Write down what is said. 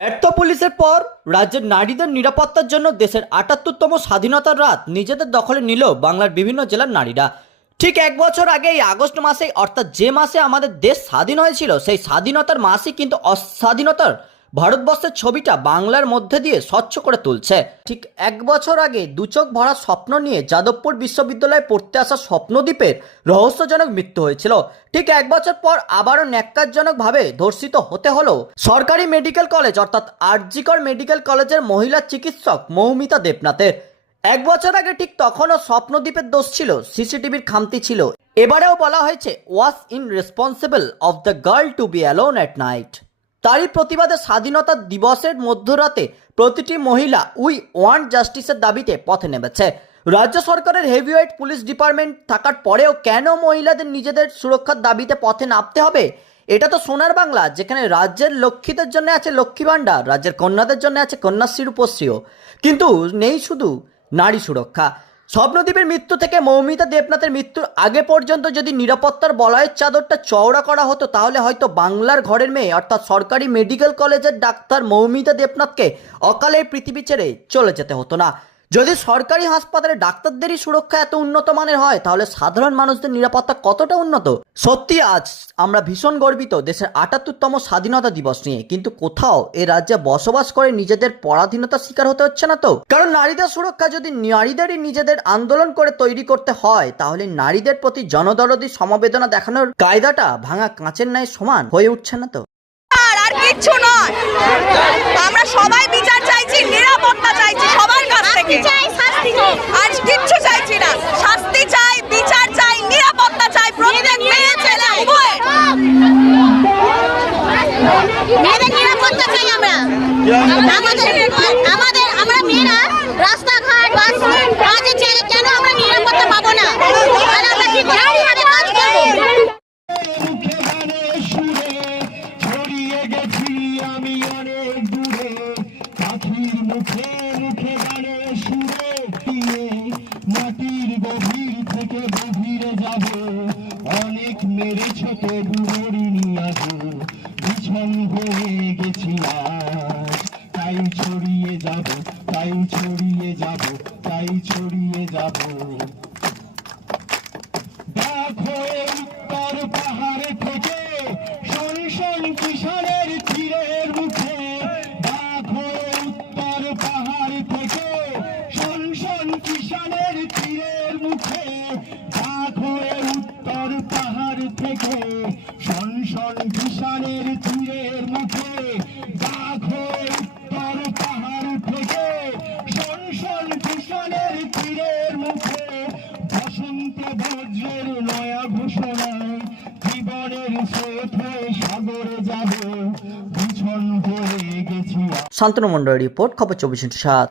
ব্যর্থ পুলিশের পর রাজ্যের নারীদের নিরাপত্তার জন্য দেশের ৭৮তম স্বাধীনতার রাত নিজেদের দখলে নিল বাংলার বিভিন্ন জেলার নারীরা। ঠিক এক বছর আগে এই আগস্ট মাসে, অর্থাৎ যে মাসে আমাদের দেশ স্বাধীন হয়েছিল, সেই স্বাধীনতার মাসই কিন্তু অস্বাধীনতার ভারতবর্ষের ছবিটা বাংলার মধ্যে দিয়ে স্বচ্ছ করে তুলছে। ঠিক এক বছর আগে দুচোখ ভরা স্বপ্ন নিয়ে যাদবপুর বিশ্ববিদ্যালয়ে পড়তে আসা স্বপ্নদ্বীপের রহস্যজনক মৃত্যু হয়েছিল। ঠিক এক বছর পর আবারও ন্যাক্কারজনকভাবে ধর্ষিত হতে হলো সরকারি মেডিকেল কলেজ অর্থাৎ আরজিকর মেডিকেল কলেজের মহিলা চিকিৎসক মৌমিতা দেবনাথের। এক বছর আগে ঠিক তখনও স্বপ্নদ্বীপের দোষ ছিল, সিসিটিভির খামতি ছিল। এবারেও বলা হয়েছে was irresponsible of the girl to be alone at night. তারই প্রতিবাদে স্বাধীনতা দিবসের মধ্যরাতে প্রতিটি মহিলা উই ওয়ান্ট জাস্টিসের দাবিতে পথে নেমেছে। রাজ্য সরকারের হেভিওয়েট পুলিশ ডিপার্টমেন্ট থাকার পরেও কেন মহিলাদের নিজেদের সুরক্ষার দাবিতে পথে নামতে হবে? এটা তো সোনার বাংলা, যেখানে রাজ্যের লক্ষ্মীদের জন্য আছে লক্ষ্মী ভাণ্ডার, রাজ্যের কন্যাদের জন্য আছে কন্যাশ্রী রূপশ্রীও, কিন্তু নেই শুধু নারী সুরক্ষা। স্বপ্নদ্বীপের মৃত্যু থেকে মৌমিতা দেবনাথের মৃত্যুর আগে পর্যন্ত যদি নিরাপত্তার বলয়ের চাদরটা চওড়া করা হতো, তাহলে হয়তো বাংলার ঘরের মেয়ে অর্থাৎ সরকারি মেডিকেল কলেজের ডাক্তার মৌমিতা দেবনাথকে অকালে পৃথিবী ছেড়ে চলে যেতে হতো না। যদি সরকারি হাসপাতালে ডাক্তারদেরই সুরক্ষা এত উন্নত মানের হয়, তাহলে সাধারণ মানুষদের নিরাপত্তা কতটা উন্নত? সত্যি আজ আমরা ভীষণ গর্বিত দেশের ৭৮তম স্বাধীনতা দিবস নিয়ে, কিন্তু কোথাও এ রাজ্যে বসবাস করে নিজেদের পরাধীনতার শিকার হতে হচ্ছে না তো? কারণ নারীদের সুরক্ষা যদি নারীদেরই নিজেদের আন্দোলন করে তৈরি করতে হয়, তাহলে নারীদের প্রতি জনদরদি সমবেদনা দেখানোর কায়দাটা ভাঙা কাঁচের ন্যায় সমান হয়ে উঠছে না তো? আর কিচ্ছু নয়, আমরা সবাই বিচার চাইছি, নিরাপত্তা চাইছি সবার কাছ থেকে। আর কিচ্ছু চাইছি না, শাস্তি চাই, বিচার চাই, নিরাপত্তা চাই, প্রত্যেক মেয়ে ছেলে উভয়। মেয়েদের নিরাপত্তা চাই আমরা। আমরা মেয়েরা রাস্তাঘাট বাস কাজে চাই, কেন আমরা নিরাপত্তা পাবো না? আর আমরা কি করে কাজ করবো? আমি অনেক দূরে পাখির মুখে মুখে গানের সুরে মাটির গভীর থেকে গভীরে যাব, অনেক মেরেছ তবু মরিনি আজ, বিছন হয়ে গেছি আজ, তাই ছড়িয়ে যাব, তাই ছড়িয়ে যাব, তাই ছড়িয়ে যাব। দেখো উত্তর পাহাড় থেকে শোন কিশোরের তীরের মুখে, দেখো উত্তর পাহাড় থেকে শোন কিশোরের তীরের মুখে, দেখো উত্তর পাহাড় থেকে শোন কিশোরের তীরের মুখে, দেখো উত্তর পাহাড় থেকে শোন কিশোরের তীরের মুখে। বসন্ত বজ্রের নয়া ঘোষণায় জীবনের স্রোত হয়ে সাগরে যাব, বিছন হয়ে গেছি। শান্তনু মণ্ডলের রিপোর্ট, খবর ২৪/৭।